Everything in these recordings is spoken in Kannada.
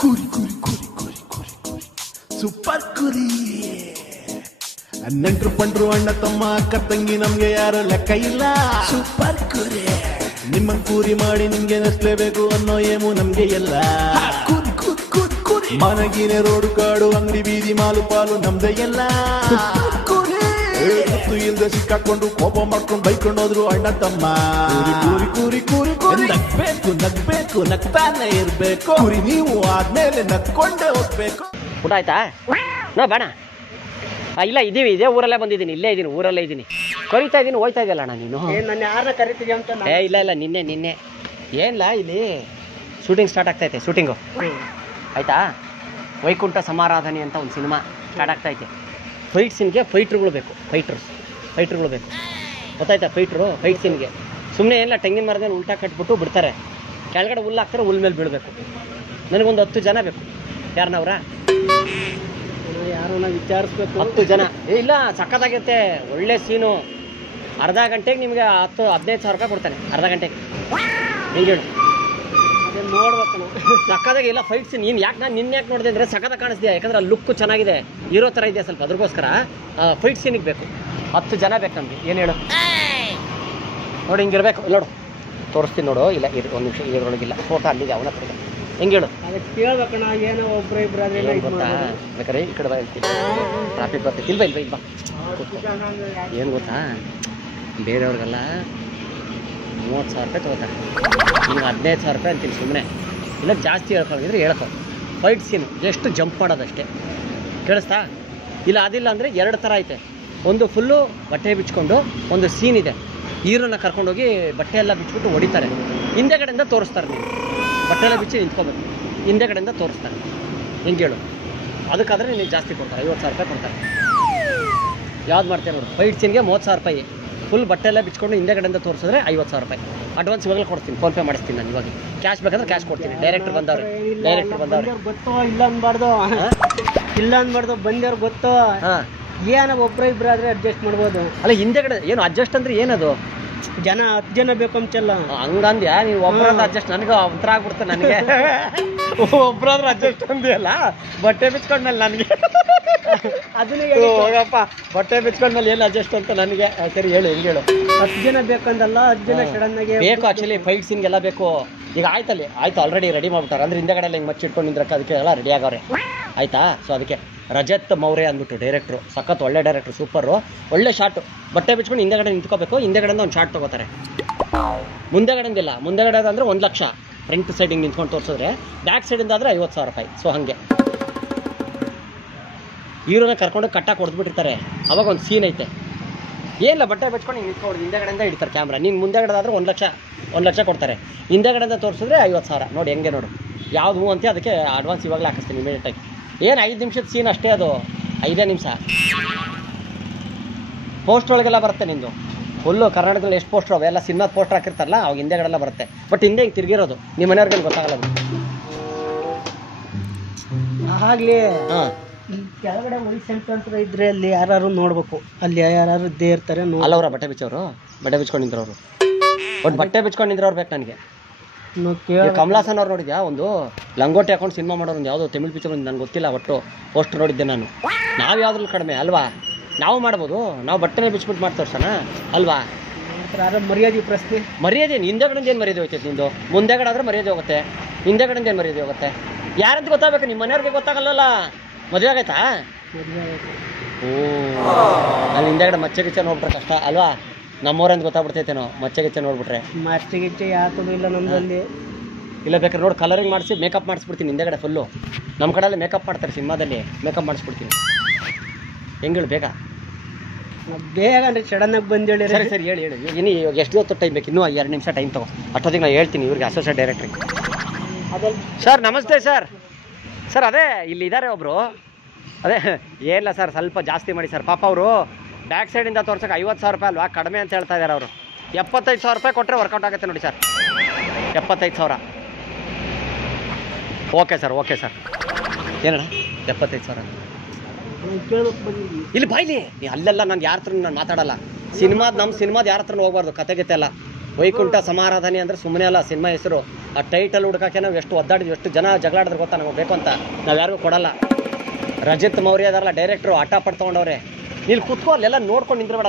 ಕುರಿ ಕುರಿ ಕುರಿ ಕುರಿ ಕುರಿ ಕುರಿ ಸೂಪರ್ ಕುರಿ. ನೆಂಟ್ರು ಪಂಡ್ರು ಅಣ್ಣ ತಮ್ಮ ಅಕ್ಕ ತಂಗಿ ನಮ್ಗೆ ಯಾರು ಲೆಕ್ಕ ಇಲ್ಲ. ಸೂಪರ್ ಕುರಿ. ನಿಮ್ಮ ಕೂರಿ ಮಾಡಿ ನಿಮ್ಗೆ ನಸ್ಲೇಬೇಕು ಅನ್ನೋ ಏಮು ನಮ್ಗೆ ಎಲ್ಲ. ಕುರಿ ಕುರಿ ಕುರಿ ಕುರಿ. ಮನಗಿನ ರೋಡು ಕಾಡು ಅಂಗಡಿ ಬೀದಿ ಮಾಲು ಪಾಲು ನಮ್ದೇ ಎಲ್ಲ. ಗೊತ್ತು ಇಲ್ದೆ ಸಿಕ್ಕಾಕೊಂಡು ಕೋಪ ಮಾಡ್ಕೊಂಡು ಬೈಕೊಂಡು ಹೋದ್ರು ಅಣ್ಣ ತಮ್ಮ. ಕೂರಿ ಕೂರಿ ಕೂರಿ ಕೂರಿ ನಗ್ಬೇಕು ನಗ್ಬೇಕು ನಗ್ತಾನೆ ಇರ್ಬೇಕು. ಕುರಿ ನೀವು ಆದ್ಮೇಲೆ ನಗ್ಕೊಂಡೇ ಹೋಗ್ಬೇಕು. ಊಟ ಆಯ್ತಾ? ನೋ ಬೇಡ. ಇಲ್ಲ ಇದ್ದೀವಿ, ಇದೇ ಊರಲ್ಲೇ ಬಂದಿದ್ದೀನಿ, ಇಲ್ಲೇ ಇದ್ದೀನಿ, ಊರಲ್ಲೇ ಇದ್ದೀನಿ. ಕರಿತಾ ಇದ್ದೀನಿ, ಹೋಯ್ತಾ ಇದೆಯಲ್ಲ ಅಣ್ಣ ನೀನು. ನನ್ನ ಯಾರನ್ನ ಕರಿತೀವಿ ಅಂತ. ಇಲ್ಲ ಇಲ್ಲ ನಿನ್ನೆ ಏನಿಲ್ಲ, ಇಲ್ಲಿ ಶೂಟಿಂಗ್ ಸ್ಟಾರ್ಟ್ ಆಗ್ತೈತೆ. ಶೂಟಿಂಗು ಆಯಿತಾ? ವೈಕುಂಠ ಸಮಾರಾಧನೆ ಅಂತ ಒಂದು ಸಿನಿಮಾ ಸ್ಟಾರ್ಟ್ ಆಗ್ತೈತೆ. ಫೈಟ್ ಸೀನ್ಗೆ ಫೈಟ್ರುಗಳು ಬೇಕು, ಫೈಟ್ರುಗಳು ಬೇಕು, ಗೊತ್ತಾಯ್ತಾ? ಫೈಟ್ ಸೀನ್ಗೆ ಸುಮ್ಮನೆ ಏನಿಲ್ಲ, ತೆಂಗಿನ ಮರದಲ್ಲಿ ಉಲ್ಟಾ ಕಟ್ಬಿಟ್ಟು ಬಿಡ್ತಾರೆ, ಕೆಳಗಡೆ ಹುಲ್ಲು ಹಾಕ್ತಾರೆ, ಹುಲ್ ಮೇಲೆ ಬೀಳಬೇಕು. ನನಗೊಂದು 10 ಜನ ಬೇಕು. ಯಾರನ್ನವ್ರ ಯಾರನ್ನ ವಿಚಾರಿಸ್ಬೇಕು? 10 ಜನ. ಇಲ್ಲ, ಸಕ್ಕತ್ತಾಗಿರುತ್ತೆ, ಒಳ್ಳೆ ಸೀನು. ಅರ್ಧ ಗಂಟೆಗೆ ನಿಮಗೆ 10-15 ಸಾವಿರ ರೂಪಾಯಿ ಕೊಡ್ತಾನೆ, ಅರ್ಧ ಗಂಟೆಗೆ. ಹಿಂಗೆ ಹೇಳು, ನೋಡ್ಬೇಕು. ಸಕ್ಕತ್ತಾಗಿ ಇಲ್ಲ ಫೈಟ್ ಸೀನ್. ನೀನು ಯಾಕೆ ನಿನ್ನೆ ಯಾಕೆ ನೋಡಿದೆ ಅಂದರೆ ಸಕ್ಕತ್ತಾಗಿ ಕಾಣಿಸ್ತೀಯ, ಯಾಕಂದ್ರೆ ಆ ಲುಕ್ ಚೆನ್ನಾಗಿದೆ, ಹೀರೋ ಥರ ಇದೆ ಸ್ವಲ್ಪ, ಅದ್ರಗೋಸ್ಕರ ಫೈಟ್ ಸೀನಿಗೆ ಬೇಕು 10 ಜನ ಬೇಕು ನಮಗೆ. ಏನು ಹೇಳು ನೋಡಿ, ಹಿಂಗಿರ್ಬೇಕು. ನೋಡು ತೋರಿಸ್ತೀನಿ ನೋಡು. ಇಲ್ಲ ಒಂದು ನಿಮಿಷ, ಇದರೊಳಗಿಲ್ಲ ಫೋಟೋ ಅಲ್ಲಿದೆ, ಅವನ ಹತ್ರ. ಹೆಂಗೆ ಹೇಳು? ಅದಕ್ಕೆ ಕೇಳ್ಬೇಕಣ್ಣ, ಏನೋ ಒಬ್ರು ಇಬ್ರು ಅದ್ರೆಲ್ಲ ಗೊತ್ತಾ? ಬೇಕಾರೆ ಈ ಕಡೆ ಬಾ, ಹೇಳ್ತೀನಿ. ಟ್ರಾಫಿಕ್ ಬರ್ತೈತಿ. ಇಲ್ವಾ ಏನು ಗೊತ್ತಾ, ಬೇರೆಯವ್ರಿಗೆಲ್ಲ 30 ಸಾವಿರ ರೂಪಾಯಿ ತೊಗೋತಾರೆ, ನಿಮ್ಗೆ 15 ಸಾವಿರ ರೂಪಾಯಿ ಅಂತೀನಿ ಸುಮ್ಮನೆ. ಇಲ್ಲ ಜಾಸ್ತಿ ಹೇಳ್ಕೊಂಡಿದ್ರೆ ಹೇಳ್ಕೊ. ಫೈಟ್ ಸೀನು ಎಷ್ಟು ಜಂಪ್ ಮಾಡೋದಷ್ಟೇ, ಕೇಳಿಸ್ತಾ? ಇಲ್ಲ ಅದಿಲ್ಲ ಅಂದರೆ 2 ಥರ ಐತೆ. ಒಂದು ಫುಲ್ಲು ಬಟ್ಟೆ ಬಿಚ್ಕೊಂಡು ಒಂದು ಸೀನ್ ಇದೆ, ಹೀರೋನ ಕರ್ಕೊಂಡೋಗಿ ಬಟ್ಟೆ ಎಲ್ಲ ಬಿಚ್ಬಿಟ್ಟು ಹೊಡಿತಾರೆ, ಹಿಂದೆ ಕಡೆಯಿಂದ ತೋರಿಸ್ತಾರೆ. ನೀವು ಬಟ್ಟೆ ಎಲ್ಲ ಬಿಚ್ಚಿ ನಿಂತ್ಕೋಬೇಕು, ಹಿಂದೆ ಕಡೆಯಿಂದ ತೋರಿಸ್ತಾರೆ. ಹೆಂಗೆ ಹೇಳು? ಅದಕ್ಕಾದರೆ ನಿನಗೆ ಜಾಸ್ತಿ ಕೊಡ್ತಾರೆ, 50 ಸಾವಿರ ರೂಪಾಯಿ ಕೊಡ್ತಾರೆ. ಯಾವ್ದು ಮಾಡ್ತೇನೆ ನೋಡು, ಫೈಟ್ ಸೀನ್ಗೆ 30 ಸಾವಿರ ರೂಪಾಯಿ, ಫುಲ್ ಬಟ್ಟೆ ಎಲ್ಲ ಬಿಚ್ಕೊಂಡು ಹಿಂದೆ ಕಡೆಯಿಂದ ತೋರಿಸಿದ್ರೆ 50 ಸಾವಿರ ರೂಪಾಯಿ. ಅಡ್ವಾನ್ಸ್ ಇವಾಗಲೇ ಕೊಡ್ತೀನಿ, ಫೋನ್ಪೇ ಮಾಡಿಸ್ತೀನಿ ನಾನು. ಇವಾಗ ಕ್ಯಾಶ್ ಬೇಕಂದ್ರೆ ಕ್ಯಾಶ್ ಕೊಡ್ತೀನಿ. ಡೈರೆಕ್ಟ್ರ್ ಬಂದವ್ರೆ ಗೊತ್ತೋ, ಇಲ್ಲ ಅನ್ಬಾರ್ದು, ಬಂದವ್ರು ಗೊತ್ತೋ. ಹಾಂ, ಏನೋ ಒಬ್ರು ಇಬ್ರು ಆದ್ರೆ ಅಡ್ಜಸ್ಟ್ ಮಾಡ್ಬೋದು. ಅಲ್ಲ ಹಿಂದೆ ಕಡೆ ಏನು ಅಡ್ಜಸ್ಟ್ ಅಂದ್ರೆ ಏನದು? ಜನ 10 ಜನ ಬೇಕು ಅಂಚಲ್ಲ. ಹಂಗಂದ್ಯಾ ನೀವು? ಒಬ್ಬರಾದ್ರೆ ಅಡ್ಜಸ್ಟ್, ನನಗೆ ಒಂಥರ ಆಗ್ಬಿಡ್ತೆ ನನಗೆ. ಒಬ್ಬರಾದ್ರೆ ಅಡ್ಜಸ್ಟ್ ಅಂದ್ಯಲ್ಲ, ಬಟ್ಟೆ ಬಿಚ್ಕೊಂಡ್ಮೇಲೆ ನನಗೆ ಅದನ್ನ ಹೋಗಪ್ಪ, ಬಟ್ಟೆ ಬಿಚ್ಕೊಂಡ್ಮೇಲೆ ಏನು ಅಡ್ಜಸ್ಟ್ ಅಂತ ನನಗೆ. ಸರಿ ಹೇಳು, ಹೆಂಗೆ ಹೇಳು? 10 ಜನ ಬೇಕಂದಲ್ಲ, 10 ಜನ ಸಡನ್ ಆಗಿ ಬೇಕು. ಆ್ಯಕ್ಚುಲಿ ಫೈಟ್ ಸೀನ್ಗೆಲ್ಲ ಬೇಕು. ಈಗ ಆಯ್ತು ಆಲ್ರೆಡಿ ರೆಡಿ ಮಾಡ್ಬಿಟ್ಟಾರೆ, ಅಂದ್ರೆ ಹಿಂದೆ ಕಡೆ ಹಿಂಗೆ ಮಚ್ಚಿಟ್ಕೊಂಡು ನಿಂದ್ರಕ್ಕೆ ಅದಕ್ಕೆ ಎಲ್ಲ ರೆಡಿ ಆಗವ್ರೆ, ಆಯ್ತಾ? ಸೊ ಅದಕ್ಕೆ ರಜತ್ ಮೌರ್ಯ ಅಂದ್ಬಿಟ್ಟು ಡೈರೆಕ್ಟ್ರು, ಸಖತ್ ಒಳ್ಳೆ ಡೈರೆಕ್ಟ್ರು, ಸೂಪರು, ಒಳ್ಳೆ ಶಾಟು. ಬಟ್ಟೆ ಬಿಚ್ಕೊಂಡು ಹಿಂದೆ ಕಡೆ ನಿಂತ್ಕೋಬೇಕು, ಹಿಂದೆ ಕಡೆಯಿಂದ ಒಂದು ಶಾಟ್ ತೊಗೋತಾರೆ. ಮುಂದೆಗಡೆಯಿಂದಿಲ್ಲ, ಮುಂದೆಗಡೆ ಅಂದರೆ 1 ಲಕ್ಷ ಫ್ರಂಟ್ ಸೈಡಿಂಗ್ ನಿಂತ್ಕೊಂಡು ತೋರಿಸಿದ್ರೆ, ಬ್ಯಾಕ್ ಸೈಡಿಂದ ಆದರೆ 50 ಸಾವಿರ ರೂಪಾಯಿ. ಸೊ ಹಾಗೆ ಹೀರೋನ ಕರ್ಕೊಂಡು ಕಟ್ಟಾಗಿ ಹೊಡೆದ್ಬಿಟ್ಟಿರ್ತಾರೆ. ಅವಾಗ ಒಂದು ಸೀನ್ ಐತೆ, ಏನಿಲ್ಲ ಬಟ್ಟೆ ಬಿಚ್ಕೊಂಡು ಹಿಂಗೆ ನಿಂತ್ಕೊಂಡು ಹಿಂದೆಗಡೆಯಿಂದ ಹಿಡಿತಾರೆ ಕ್ಯಾಮ್ರಾ. ನೀನು ಮುಂದೆಗಡೆದಾದ್ರೆ 1 ಲಕ್ಷ ಕೊಡ್ತಾರೆ, ಹಿಂದೆಗಡೆಯಿಂದ ತೋರಿಸಿದ್ರೆ 50 ಸಾವಿರ. ನೋಡಿ ಹೆಂಗೆ ನೋಡು, ಯಾವುದು ಅಂತ ಅದಕ್ಕೆ ಅಡ್ವಾನ್ಸ್ ಇವಾಗಲೇ ಹಾಕಿಸ್ತೀನಿ ಇಮಿಡಿಯೇಟಾಗಿ. ಏನು 5 ನಿಮಿಷದ ಸೀನ್ ಅಷ್ಟೇ, ಅದು 5 ನಿಮಿಷ. ಪೋಸ್ಟ್ ಒಳಗೆಲ್ಲ ಬರುತ್ತೆ ನಿಂದು ಫುಲ್ಲು. ಕರ್ನಾಟಕದಲ್ಲಿ ಎಷ್ಟು ಪೋಸ್ಟ್ರು ಅವೆಲ್ಲ ಸಿನಿಮಾದ ಪೋಸ್ಟರ್ ಹಾಕಿರ್ತಾರಲ್ಲ, ಅವಾಗ ಹಿಂದೆಗಡೆಲ್ಲ ಬರುತ್ತೆ. ಬಟ್ ಹಿಂದೆ ಹಿಂಗೆ ತಿರುಗಿರೋದು ನಿಮ್ಮ ಮನೆಯವ್ರಿಗೆ ಗೊತ್ತಾಗಲ್ಲ ಅದು. ಆಗ್ಲಿ ಹಾಂ, ಕೆಳಗಡೆ ಸೆಂಟರ್ ಇದ್ರೆ ಅಲ್ಲಿ ಯಾರು ನೋಡ್ಬೇಕು, ಅಲ್ಲಿ ಯಾರು ಇದ್ದೇ ಇರ್ತಾರೆ. ಅಲ್ಲ ಅವರ ಬಟ್ಟೆ ಬಿಚ್ಚೋರು, ಬಟ್ಟೆ ಬಿಚ್ಕೊಂಡು ನಿಂತ್ರವ್ರು, ಬಟ್ ಬಟ್ಟೆ ಬಿಚ್ಕೊಂಡು ನಿಂತ್ರವ್ರು ಬೇಕು ನನಗೆ. ಕಮಲಾಸನ್ ಅವ್ರು ನೋಡಿದ್ಯಾ? ಒಂದು ಲಂಗೋಟಿ ಹಾಕೊಂಡು ಸಿನಿಮಾ ಮಾಡೋರು, ಒಂದು ಯಾವುದೋ ತಮಿಳ್ ಪಿಕ್ಚರ್ ನನಗೆ ಗೊತ್ತಿಲ್ಲ, ಒಟ್ಟು ಪೋಸ್ಟರ್ ನೋಡಿದ್ದೆ ನಾನು. ನಾವು ಯಾವ್ದ್ರಲ್ಲಿ ಕಡಿಮೆ ಅಲ್ವಾ? ನಾವು ಮಾಡ್ಬೋದು, ನಾವು ಬಟ್ಟೆನೇ ಬಿಚ್ಬಿಟ್ಟು ಮಾಡಿ ತೋರ್ಸೋಣ ಅಲ್ವಾ? ಮರ್ಯಾದೆ ಪ್ರಶ್ನೆ. ಮರ್ಯಾದೆ ಹಿಂದೆಗಡೆಯಿಂದ ಏನು ಮರ್ಯಾದೆ ಹೋಗ್ತೈತೆ ನಿಂದು? ಮುಂದೆಗಡೆ ಆದರೆ ಮರ್ಯಾದೆ ಹೋಗುತ್ತೆ, ಹಿಂದೆಗಡೆಯಿಂದ ಏನು ಮರ್ಯಾದೆ ಹೋಗುತ್ತೆ? ಯಾರಂತ ಗೊತ್ತಾಗಬೇಕು, ನಿಮ್ಮ ಮನೆಯವ್ರಿಗೆ ಗೊತ್ತಾಗಲ್ಲ. ಮದುವೆ ಆಗೈತಾ? ಓ, ಅಲ್ಲಿ ಹಿಂದೆಗಡೆ ಮಚ್ಚೆ ಗಿಚ್ಚೆ ನೋಡ್ಬಿಟ್ರೆ ಕಷ್ಟ ಅಲ್ವಾ? ನಮ್ಮವ್ರಂತ ಗೊತ್ತಾಗ್ಬಿಡ್ತೈತೇನೋ, ಮಚ್ಚೆ ಗಿಚ್ಚೆ ನೋಡ್ಬಿಟ್ರೆ. ಮಚ್ಚೆ ಗಿಚ್ಚೆ ಯಾತದು ಇಲ್ಲ ನಮ್ಮಲ್ಲಿ. ಇಲ್ಲ ಬೇಕಾದ್ರೆ ನೋಡಿ, ಕಲರಿಂಗ್ ಮಾಡಿಸಿ ಮೇಕಪ್ ಮಾಡಿಸ್ಬಿಡ್ತೀನಿ ಹಿಂದೆಗಡೆ ಫುಲ್ಲು. ನಮ್ಮ ಕಡೆಯಲ್ಲಿ ಮೇಕಪ್ ಮಾಡ್ತಾರೆ, ಸಿನಿಮಾದಲ್ಲಿ ಮೇಕಪ್ ಮಾಡಿಸ್ಬಿಡ್ತೀನಿ. ಹೆಂಗೆ ಬೇಗ ಬೇಗ ಅಂದರೆ ಸಡನ್ನಾಗಿ ಬಂದು ಹೇಳಿ. ಸರಿ ಹೇಳಿ ಇನ್ನು ಇವಾಗ ಎಷ್ಟು ಹೊತ್ತು ಟೈಮ್ ಬೇಕು? ಇನ್ನೂ 2 ನಿಮಿಷ ಟೈಮ್ ತಗೋ, ಅಷ್ಟೊತ್ತಿಗೆ ನಾನು ಹೇಳ್ತೀನಿ ಇವ್ರಿಗೆ, ಅಸೋಸಿಯೇಟ್ ಡೈರೆಕ್ಟ್ರಿಗೆ. ಸರ್ ನಮಸ್ತೆ ಸರ್. ಸರ್ ಅದೇ ಇಲ್ಲಿ ಇದ್ದಾರೆ ಒಬ್ಬರು, ಅದೇ ಏನಿಲ್ಲ ಸರ್, ಸ್ವಲ್ಪ ಜಾಸ್ತಿ ಮಾಡಿ ಸರ್. ಪಾಪ ಅವರು ಬ್ಯಾಕ್ ಸೈಡಿಂದ ತೋರ್ಸೋಕೆ 50 ಸಾವಿರ ರೂಪಾಯಿ ಅಲ್ವಾ, ಕಡಿಮೆ ಅಂತ ಹೇಳ್ತಾ ಇದ್ದಾರೆ ಅವರು. 75 ಸಾವಿರ ರೂಪಾಯಿ ಕೊಟ್ಟರೆ ವರ್ಕೌಟ್ ಆಗುತ್ತೆ ನೋಡಿ ಸರ್. 75 ಸಾವಿರ. ಓಕೆ ಸರ್ ಏನಣ್ಣ 75 ಸಾವಿರ? ಇಲ್ಲಿ ಬಾಯ್ಲಿ ನೀ ಅಲ್ಲೆಲ್ಲ ನಾನು ಯಾರ ಹತ್ರ ನಾನು ಮಾತಾಡಲ್ಲ. ಸಿನಿಮಾದ ನಮ್ಮ ಸಿನಿಮಾದ ಯಾರ ಹತ್ರ ಹೋಗ್ಬಾರ್ದು, ಕತೆಗೆತೆ ಎಲ್ಲ. ವೈಕುಂಠ ಸಮಾರಾಧನೆ ಅಂದರೆ ಸುಮ್ಮನೆ ಅಲ್ಲ ಸಿನಿಮಾ ಹೆಸರು. ಆ ಟೈಟಲ್ ಹುಡುಕಕ್ಕೆ ನಾವು ಎಷ್ಟು ಒದ್ದಾಡಿದ್ವಿ, ಎಷ್ಟು ಜನ ಜಗಳಾಡಿದ್ರೆ ಗೊತ್ತಾ ನಮಗೆ ಬೇಕು ಅಂತ. ನಾವು ಯಾರಿಗೂ ಕೊಡಲ್ಲ. ರಜಿತ್ ಮೌರ್ಯ ಅದಾರಲ್ಲ ಡೈರೆಕ್ಟ್ರು, ಆಟ ಪಡ್ತೊಂಡವ್ರೆ. ಇಲ್ಲಿ ಕುತ್ಕೋ, ಅಲ್ಲೆಲ್ಲ ನೋಡ್ಕೊಂಡು ನಿಂದ್ರೆ ಬೇಡ.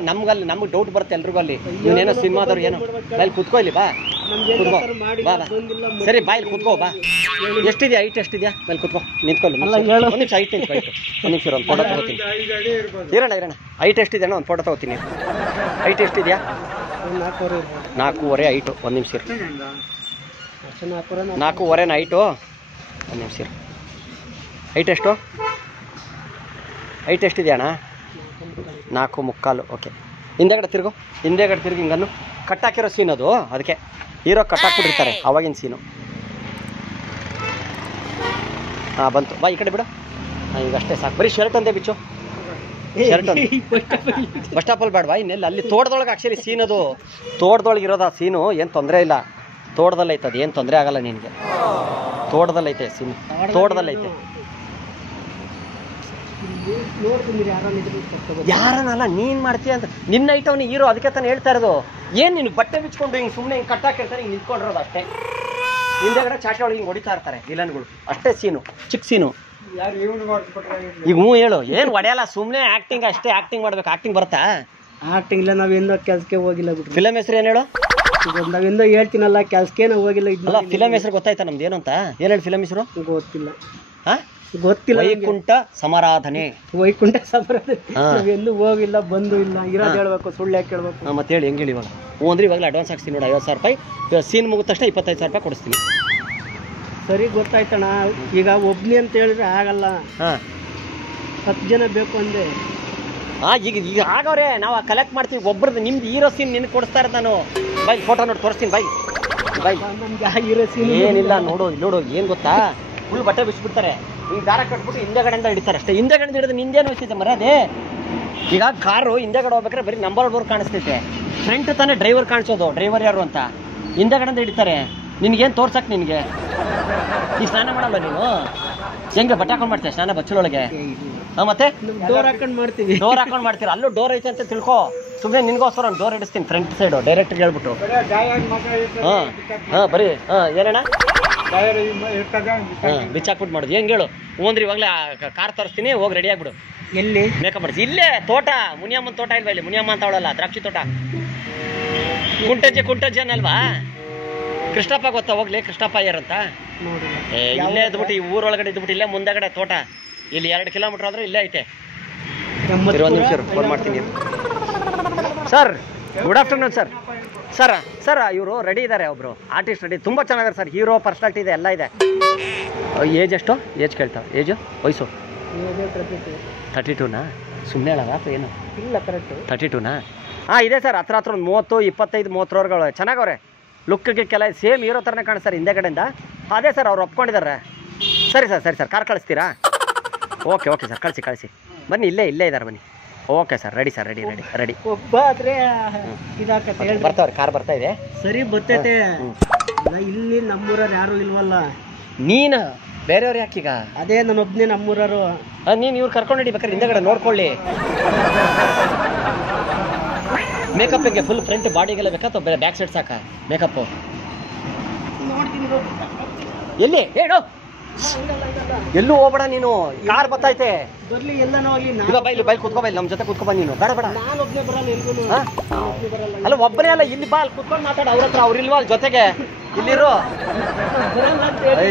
ನಮ್ಗೆ ಡೌಟ್ ಬರುತ್ತೆ ಎಲ್ರಿಗೂ ಅಲ್ಲಿ. ನೀನೇನೋ ಸಿನಿಮಾದವ್ರು ಏನೋ ಅಲ್ಲಿ ಕುತ್ಕೋ, ಇಲ್ಲಿ ಬಾ ಕುತ್ಕೋ, ಬಾ ಬಾ ಸರಿ ಬಾ ಇಲ್ಲಿ ಕುತ್ಕೋ, ಬಾ. ಎಷ್ಟಿದೆಯಾ ಹೈಟ್, ಎಷ್ಟಿದೆಯಾ ಮೇಲೆ ಕುತ್ಕೋ, ನಿಂತ್ಕೊಳ್ಳಿ. ಒಂದು ನಿಮಿಷ ಹೈಟ್ ನಿಂತ್ಕೊ, ಒಂದು ನಿಮಿಷ ಒಂದು ಫೋಟೋ ತಗೋತೀನಿ. ಇರೋಣ ಹೈಟ್ ಎಷ್ಟಿದೆ ಅಣ್ಣ, ಒಂದು ಫೋಟೋ ತಗೋತೀನಿ. ಹೈಟ್ ಎಷ್ಟಿದೆಯಾ? 4.5 ಹೈಟು. ಒಂದು ನಿಮಿಷ ಇರು. 4.5 ಹೈಟು. ಒಂದು ನಿಮಿಷ ಇರು. ಹೈಟ್ ಎಷ್ಟು? ಹೈಟ್ ಎಷ್ಟಿದೆಯಾ ಅಣ್ಣ? 4.75. ಓಕೆ. ಹಿಂದೆಗಡೆ ತಿರುಗು, ಹಿಂದೆಗಡೆ ತಿರುಗಿ. ಹಿಂಗನ್ನು ಕಟ್ಟಾಕಿರೋ ಸೀನ್ ಅದು, ಅದಕ್ಕೆ ಹೀರೋ ಕಟ್ಟಾಕ್ಬಿಟ್ಟಿರ್ತಾರೆ ಅವಾಗಿನ ಸೀನು. ಹಾಂ ಬಂತು, ಬಾ ಈ ಕಡೆ ಬಿಡು. ಈಗ ಅಷ್ಟೇ ಸಾಕು, ಬರೀ ಶರ್ಟ್ ಅಂತೆ ಬಿಚ್ಚು. ಶರ್ಟ್ ಒಂದು ಬಸ್ ಸ್ಟಾಪಲ್ಲಿ ಬೇಡವಾ? ಇನ್ನೆಲ್ಲ ಅಲ್ಲಿ ತೋಟದೊಳಗೆ ಅಕ್ಷರಿ ಸೀನ್ ಅದು. ತೋಟದೊಳಗೆ ಇರೋದು ಆ ಸೀನು, ಏನು ತೊಂದರೆ ಇಲ್ಲ. ತೋಟದಲ್ಲೈತೆ ಅದು, ಏನು ತೊಂದರೆ ಆಗಲ್ಲ ನಿನಗೆ. ತೋಟದಲ್ಲೈತೆ ಸೀನು, ತೋಟದಲ್ಲೈತೆ. ಯಾರನ್ನಲ್ಲ ನೀನು ಮಾಡ್ತೀಯ ಅಂತ. ನಿನ್ನ ಐಟವ್ನಿಗೆ ಹೀರೋ, ಅದಕ್ಕೆ ತಾನು ಹೇಳ್ತಾ ಇರೋದು. ಏನು ನೀನು ಬಟ್ಟೆ ಬಿಚ್ಕೊಂಡು ಹಿಂಗೆ ಸುಮ್ಮನೆ ಹಿಂಗೆ ಕಟ್ಟಾಕಿರ್ತಾರೆ, ಹಿಂಗೆ ನಿಂತ್ಕೊಂಡಿರೋದು ಅಷ್ಟೇ. ಹಿಂದೆಗಡೆ ಚಾಟೆ ಒಳಗೆ ಹಿಂಗೆ ಹೊಡಿತಾ ಇರ್ತಾರೆ ವಿಲನ್ಗಳು, ಅಷ್ಟೇ ಸೀನು, ಚಿಕ್ಕ ಸೀನು. ಈಗ ಹೇಳು, ಏನು ಹೊಡೆಯಲ್ಲ, ಸುಮ್ಮನೆ ಆ್ಯಕ್ಟಿಂಗ್ ಅಷ್ಟೇ. ಆ್ಯಕ್ಟಿಂಗ್ ಮಾಡ್ಬೇಕು. ಆ್ಯಕ್ಟಿಂಗ್ ಬರುತ್ತಾ? ಆಕ್ಟಿಂಗ್ ಇಲ್ಲ, ನಾವೆಂದೋ ಕೆಲ್ಸಕ್ಕೆ ಹೋಗಿಲ್ಲ ಬಿಟ್ಟು. ಫಿಲಮ್ ಹೆಸರು ಏನು ಹೇಳು? ನಾವೆಂದೋ ಹೇಳ್ತೀನಲ್ಲ, ಕೆಲ್ಸಕ್ಕೆ ನಾವು ಹೋಗಿಲ್ಲ. ಅಲ್ಲ ಫಿಲಮ್ ಹೆಸರು ಗೊತ್ತಾಯ್ತಾ ನಮ್ದು ಏನು ಅಂತ? ಏನು ಹೇಳಿ ಫಿಲಮ್ ಹೆಸರು? ಗೊತ್ತಿಲ್ಲ. ಹಾಂ ಗೊತ್ತಿಲ್ಲ. ವೈಕುಂಠ ಸಮಾರಾಧನೆ. ವೈಕುಂಠ ಸಮಾರಾಧನೆ. ನಾವೆಂದೂ ಹೋಗಿಲ್ಲ, ಬಂದು ಇಲ್ಲ. ಇರೋದು ಹೇಳ್ಬೇಕು, ಸುಳ್ಳು ಯಾಕೆ ಹೇಳ್ಬೇಕು? ಮತ್ತೆ ಹೇಳಿ, ಹೆಂಗೆ ಹೇಳಿ ಇವಾಗ? ಅಂದ್ರೆ ಇವಾಗಲೇ ಅಡ್ವಾನ್ಸ್ ಹಾಕ್ತೀನಿ ನೋಡಿ, 50,000 ರೂಪಾಯಿ. ಸೀನ್ ಮುಗಿದ ತಕ್ಷಣ 25,000 ರೂಪಾಯಿ ಕೊಡಿಸ್ತೀನಿ. ಸರಿ ಗೊತ್ತಾಯ್ತಣ್ಣ. ಈಗ ಒಬ್ನಿ ಅಂತ ಹೇಳಿದ್ರೆ ಆಗಲ್ಲ. ಹಾಂ 10 ಜನ ಬೇಕು ಅಂದೆ. ಈಗ ಆಗವ್ರೆ, ನಾವು ಕಲೆಕ್ಟ್ ಮಾಡ್ತೀವಿ. ಒಬ್ರದ್ದು ನಿಮ್ದು ಹೀರೋ ಸೀನ್ ನಿನಗೆ ಕೊಡಿಸ್ತಾ ಇರೋದು ನಾನು. ಬೈ ಫೋಟೋ ನೋಡಿ ತೋರಿಸ್ತೀನಿ. ಬೈ ನಮ್ಗೆ ಹೀರೋ ಸೀನ್ ಏನಿಲ್ಲ. ನೋಡು ಏನು ಗೊತ್ತಾ, ಫುಲ್ ಬಟ್ಟೆ ಬಿಚ್ಚಿಬಿಡ್ತಾರೆ. ಈಗ ದಾರ ಕಟ್ಬಿಟ್ಟು ಹಿಂದೆಗಡೆಯಿಂದ ಹಿಡಿತಾರೆ ಅಷ್ಟೇ. ಹಿಂದೆಗಡೆಯಿಂದ ಹಿಡಿದು ನಿಂದೇನು ಹೋಗ್ತೈತೆ ಮರ್ಯಾದೆ? ಈಗ ಕಾರು ಹಿಂದೆಗಡೆ ಹೋಗ್ಬೇಕಾದ್ರೆ ಬರೀ ನಂಬರ್ 4 ಕಾಣಿಸ್ತೈತೆ. ಫ್ರಂಟ್ ತಾನೇ ಡ್ರೈವರ್ ಕಾಣಿಸೋದು, ಡ್ರೈವರ್ ಯಾರು ಅಂತ. ಹಿಂದೆಗಡೆಯಿಂದ ಹಿಡಿತಾರೆ. ನಿನಗೇನು ತೋರ್ಸಕ್ಕೆ? ನಿನಗೆ ಈ ಸ್ನಾನ ಮಾಡಲ್ಲ ನೀನು? ಹೆಂಗೆ ಬಟ್ಟೆ ಹಾಕೊಂಡು ಮಾಡ್ತೀಯ ಸ್ನಾನ ಬಚ್ಚಲೊಳಗೆ? ಮತ್ತೆ ಡೋರ್ ಹಾಕೊಂಡು ಮಾಡ್ತೀವಿ. ಡೋರ್ ಹಾಕೊಂಡು ಮಾಡ್ತೀರ? ಅಲ್ಲೂ ಡೋರ್ ಐತೆ ಅಂತ ತಿಳ್ಕೊ. ಸುಮ್ಮನೆ ನಿನ್ಗೋಸ್ಕರ ಒಂದು ಡೋರ್ ಇಡಿಸ್ತೀನಿ ಫ್ರಂಟ್ ಸೈಡು, ಡೈರೆಕ್ಟ್ರಿಗೆ ಹೇಳ್ಬಿಟ್ಟು. ಹಾಂ ಬರೀ ಏನಣ್ಣ ಬಿಚ್ಚಾಕ್ಬಿಟ್ಟು ಮಾಡೋದು. ಹೆಂಗೆ ಹೇಳು? ಅಂದ್ರೆ ಇವಾಗಲೇ ಕಾರ್ ತರಿಸ್ತೀನಿ, ಹೋಗಿ ರೆಡಿ ಆಗ್ಬಿಡು. ಎಲ್ಲಿ ಮೇಕಪ್ ಮಾಡಿಸಿ? ಇಲ್ಲೇ ತೋಟ, ಮುನಿಯಮ್ಮನ ತೋಟ ಇಲ್ವಾ ಇಲ್ಲಿ? ಮುನಿಯಮ್ಮ ಅಂತ ಅವಳಲ್ಲ, ದ್ರಾಕ್ಷಿ ತೋಟ. ಕುಂಟಜ್ಜಿ ಅನ್ನಲ್ವಾ? ಕೃಷ್ಣಪ್ಪ ಗೊತ್ತಾ? ಹೋಗ್ಲಿ ಕೃಷ್ಣಪ್ಪ ಅಯ್ಯರ್ ಅಂತ. ಇಲ್ಲೇ ಇದ್ಬಿಟ್ಟು, ಈ ಊರೊಳಗಡೆ ಇದ್ಬಿಟ್ಟು ಇಲ್ಲೇ ಮುಂದೆಗಡೆ ತೋಟ. ಇಲ್ಲಿ 2 ಕಿಲೋಮೀಟರ್ ಆದ್ರೆ ಇಲ್ಲೇ ಐತೆ. ಒಂದು ನಿಮಿಷ ಫೋನ್ ಮಾಡ್ತೀನಿ sir. Good afternoon sir. Sir ಇವರು ರೆಡಿ ಇದ್ದಾರೆ, ಒಬ್ರು ಆರ್ಟಿಸ್ಟ್ ರೆಡಿ, ತುಂಬ ಚೆನ್ನಾಗಿದ್ದಾರೆ ಸರ್. ಹೀರೋ ಪರ್ಸ್ನಾಲಿಟಿ ಇದೆ, ಎಲ್ಲ ಇದೆ. ಏಜ್ ಎಷ್ಟು? ಏಜ್ ಕೇಳ್ತಾವೆ. ಏಜು ವಯಸ್ಸು 32ನಾ? ಸುಮ್ಮನೆ ಹೇಳೋದಾ ಅಥವಾ ಏನು? ಇಲ್ಲ ಕರೆಕ್ಟ್ 32ನಾ? ಹಾಂ ಇದೆ ಸರ್. ಹತ್ರ ಒಂದು 30, 25, 30 ಚೆನ್ನಾಗವ್ರೆ. ಲುಕ್ಗೆ ಕೆಲ ಸೇಮ್ ಹೀರೋ ಥರನೇ ಕಾಣಿಸ್ತಾರೆ ಹಿಂದೆಗಡೆಯಿಂದ. ಅದೇ ಸರ್, ಅವ್ರು ಒಪ್ಕೊಂಡಿದ್ದಾರೆ. ಸರಿ ಸರ್ ಕಾರ್ ಕಳಿಸ್ತೀರಾ? ಓಕೆ ಸರ್, ಕಳಿಸಿ ಬನ್ನಿ. ಇಲ್ಲೇ ಇದ್ದಾರೆ, ಬನ್ನಿ. Okay sir, ready sir, ready. ಒಬ್ಬ ಆದ್ರೆ ಬರ್ತಾವ್ರಿ, ಕಾರ್ ಬರ್ತಾ ಇದೆ. ಸರಿ ಬರ್ತೈತೆ. ಇಲ್ಲಿ ನಮ್ಮೂರವ್ರು ಯಾರು ಇಲ್ವಲ್ಲ. ನೀನು ಬೇರೆಯವ್ರು ಯಾಕೀಗ? ಅದೇ ನಾನೊಬ್ನೇ ನಮ್ಮೂರರು. ನೀನು ಇವ್ರು ಕರ್ಕೊಂಡು ಹಿಡಿಬೇಕಾದ್ರೆ ಹಿಂದೆಗಡೆ ನೋಡ್ಕೊಳ್ಳಿ. ಮೇಕಪ್ಗೆ ಫುಲ್ ಫ್ರಂಟ್ ಬಾಡಿಗೆಲ್ಲ ಬೇಕಾ ಅಥವಾ ಬೇರೆ ಬ್ಯಾಕ್ ಸೈಡ್ ಸಾಕ ಮೇಕಪ್ಪು? ಎಲ್ಲಿ ಹೇಳು? ಎಲ್ಲೂ ಹೋಗ್ಬೇಡ ನೀನು. ಕಾರ್ ಬರ್ತೈತೆ, ಬರ್ಲಿ ಎಲ್ಲನೂ ಆಗಲಿ. ಇಲ್ಲಿ ಬೈಲ್ ಕುತ್ಕೋ, ನಮ್ಮ ಜೊತೆ ಕುತ್ಕೊ ನೀನು. ಬೇಡ ನಾನೊಬ್ನೇ ಬರಲ್ಲ ಎಲ್ಗೂ. ಅಲ್ಲ ಒಬ್ಬನೇ ಅಲ್ಲ, ಇಲ್ಲಿ ಬಾ, ಅಲ್ಲಿ ಕುತ್ಕೊಂಡು ಮಾತಾಡ ಅವ್ರ ಹತ್ರ. ಅವ್ರಿಲ್ವಾ ಅಲ್ಲಿ ಜೊತೆಗೆ? ಇಲ್ಲಿರು.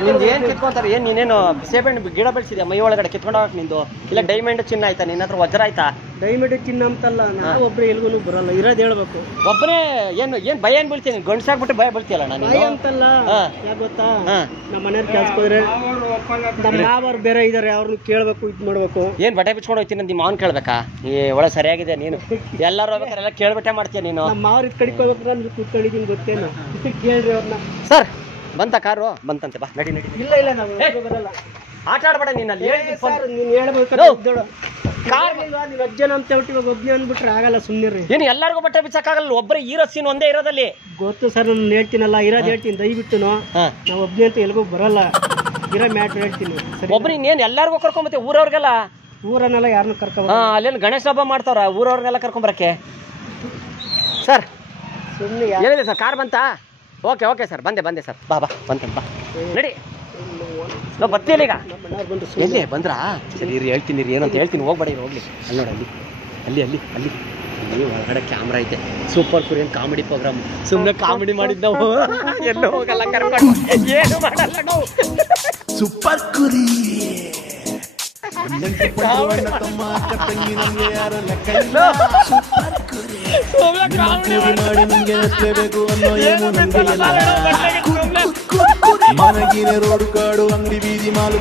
ನಿಂದು ಏನು ಕಿತ್ಕೊಂತಾರೆ? ಏನು ನೀನೇನು ಸೇಬೆಣ್ಣು ಗಿಡ ಬೆಳೆಸಿದ್ಯಾ ಮೈ ಒಳಗಡೆ? ಕಿತ್ಕೊಂಡು ಹೋಗಕ್ಕೆ ನಿಂದು? ಇಲ್ಲ ಡೈಮಂಡ್ ಚಿನ್ನ ಆಯ್ತಾ ನಿನ್ನ ಹತ್ರ? ವಜ್ರ ಆಯ್ತಾ? ಡೈಮಂಡ್ ಚಿನ್ನ ಅಂತಲ್ಲ, ನಾವು ಒಬ್ಬರೇ ಎಲ್ಗೂ ಬರಲ್ಲ. ಇರೋದು ಹೇಳ್ಬೇಕು. ಒಬ್ಬನೇ ಏನು ಭಯ ಏನು ಬೀಳ್ತೀನಿ? ಗಂಡ್ಸಾಗ್ಬಿಟ್ಟು ಭಯ ಬೀಳ್ತೀಯಲ್ಲ ನಾನು? ಭಯ ಅಂತಲ್ಲ, ಯಾಕೆ ಗೊತ್ತಾ? ನಮ್ಮ ಮನೆಯವ್ರು ಕೆಲ್ಸಕ್ಕೆ ಹೋದ್ರೆ ನಮ್ಮ ಮಾವರು ಬೇರೆ ಇದಾರೆ, ಅವ್ರನ್ನ ಕೇಳ್ಬೇಕು, ಇದು ಮಾಡ್ಬೇಕು. ಏನು ಬಟ್ಟೆ ಬಿಚ್ಕೊಂಡು ಹೋಗ್ತೀನಿ ನಿಮ್ಮ ಮಾವನ್ ಕೇಳ್ಬೇಕಾ? ಒಳ್ಳೆ ಸರಿಯಾಗಿದೆ ನೀನು. ಎಲ್ಲರೂ ಹೋಗ್ಬೇಕಾರೆ ಎಲ್ಲ ಕೇಳ್ಬಿಟ್ಟೆ ಮಾಡ್ತೀಯ ನೀನು. ನಮ್ಮ ಮಾವ್ರ ಇದು ಕಡಿಕೆ ಹೋಗ್ಬೇಕಾದ್ರೆ ನಾನು ಕೂತ್ಕೊಂಡಿದ್ದೀನಿ, ಗೊತ್ತೇನು? ಕೇಳ್ರಿ ಅವ್ರನ್ನ. ಸರ್ ಬಂತ ಕಾರು? ಬಂತಂತೆ, ಬಾ ನಡಿ. ಇಲ್ಲ ನಾವು ಬರಲ್ಲ. ಆಟ ಆಡ್ಬೇಡ ನೀನು. ಅಲ್ಲಿ ನೀನು ಹೇಳ್ಬೇಕಾದ್ರೆ ಕಾರ್ ನೀವು ಅಜ್ಜನ ಅಂತ ಹೇಳ್ಬಿಟ್ಟು ಇವಾಗ ಒಬ್ಬನೇ ಅಂದ್ಬಿಟ್ರೆ ಆಗಲ್ಲ, ಸುಮ್ಮನೆ. ಏನು ಎಲ್ಲರಿಗೂ ಬಟ್ಟೆ ಬಿಚ್ಚಕ್ಕಾಗಲ್ಲ? ಒಬ್ಬರೇ ಹೀರೋ ಸೀನ್ ಒಂದೇ ಇರೋದಲ್ಲಿ. ಗೊತ್ತು ಸರ್, ನಾನು ಹೇಳ್ತೀನಲ್ಲ, ಇರೋದು ಹೇಳ್ತೀನಿ ದಯವಿಟ್ಟು. ನಾವು ಒಬ್ಬನೇ ಅಂತ ಎಲ್ಗೂ ಬರಲ್ಲ, ಇರೋ ಮ್ಯಾಟ್ರ್ ಹೇಳ್ತೀನಿ. ಒಬ್ಬರು ಇನ್ನೇನು ಎಲ್ಲರಿಗೂ ಕರ್ಕೊಂಬತ್ತೆ? ಊರವ್ರಿಗೆಲ್ಲ? ಊರನ್ನೆಲ್ಲ ಯಾರನ್ನ ಕರ್ಕೊಂಬ. ಅಲ್ಲೇನು ಗಣೇಶ ಹಬ್ಬ ಮಾಡ್ತಾವ್ರ? ಊರವ್ರನ್ನೆಲ್ಲ ಕರ್ಕೊಂಬರಕ್ಕೆ ಸರ್ ಸುಮ್ಮನೆ ಏನಿದೆ ಸರ್, ಕಾರ್ ಬಂತಾ? ಓಕೆ ಸರ್, ಬಂದೆ ಸರ್. ಬಾ ಬಂತೆ ಬಾ, ನಡಿ. ನಾವು ಬರ್ತೀಯಲ್ಲ ಈಗ? ನಮ್ಮ ಮನೆಯವ್ರು ಬಂದ್ರು ಎಲ್ಲಿ ಬಂದ್ರಾ? ಸರಿ ಇರಿ, ಹೇಳ್ತೀನಿ ರೀ, ಏನಂತ ಹೇಳ್ತೀನಿ. ಹೋಗ್ಬೇಡಿ, ಹೋಗ್ಲಿ. ಅಲ್ಲಿ ನೋಡಿ, ಅಲ್ಲಿ ಒಳಗಡೆ ಕ್ಯಾಮ್ರಾ ಐತೆ. Super Korean comedy programme. ಸುಮ್ಮನೆ ಕಾಮಿಡಿ ಮಾಡಿದ್ ನಾವು. ಎಲ್ಲೂ ಹೋಗಲ್ಲ, ಕರ್ಕೊಂಡು ಏನು ಮಾಡಲ್ಲ ನಾವು. ಸೂಪರ್ ಕುರಿ ತಮ್ಮ ಅಕ್ಕ ತಂಗಿ ನಮ್ಗೆ ಯಾರ ಲೆಕ್ಕ ಇಲ್ಲ. ಸೂಪರ್ ಕುರಿ ಮಾಡಿ ನಿಮ್ಗೆ ನೆಸ್ಲೇಬೇಕು ಅನ್ನೋ ಏನು ನಮ್ಗೆ ಎಲ್ಲ. ಮನಗಿನ ರೋಡು ಕಾಡು ಅಂಗಡಿ ಬೀದಿ ಮಾಲು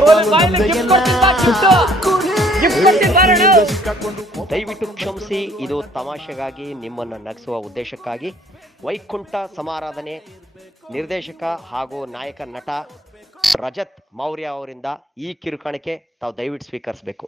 ದಯವಿಟ್ಟು ಕ್ಷಮಿಸಿ, ಇದು ತಮಾಷೆಗಾಗಿ, ನಿಮ್ಮನ್ನು ನಗಿಸುವ ಉದ್ದೇಶಕ್ಕಾಗಿ. ವೈಕುಂಠ ಸಮಾರಾಧನೆ ನಿರ್ದೇಶಕ ಹಾಗೂ ನಾಯಕ ನಟ ರಜತ್ ಮೌರ್ಯ ಅವರಿಂದ ಈ ಕಿರುಕಾಣಿಕೆ ತಾವು ದಯವಿಟ್ಟು ಸ್ವೀಕರಿಸಬೇಕು.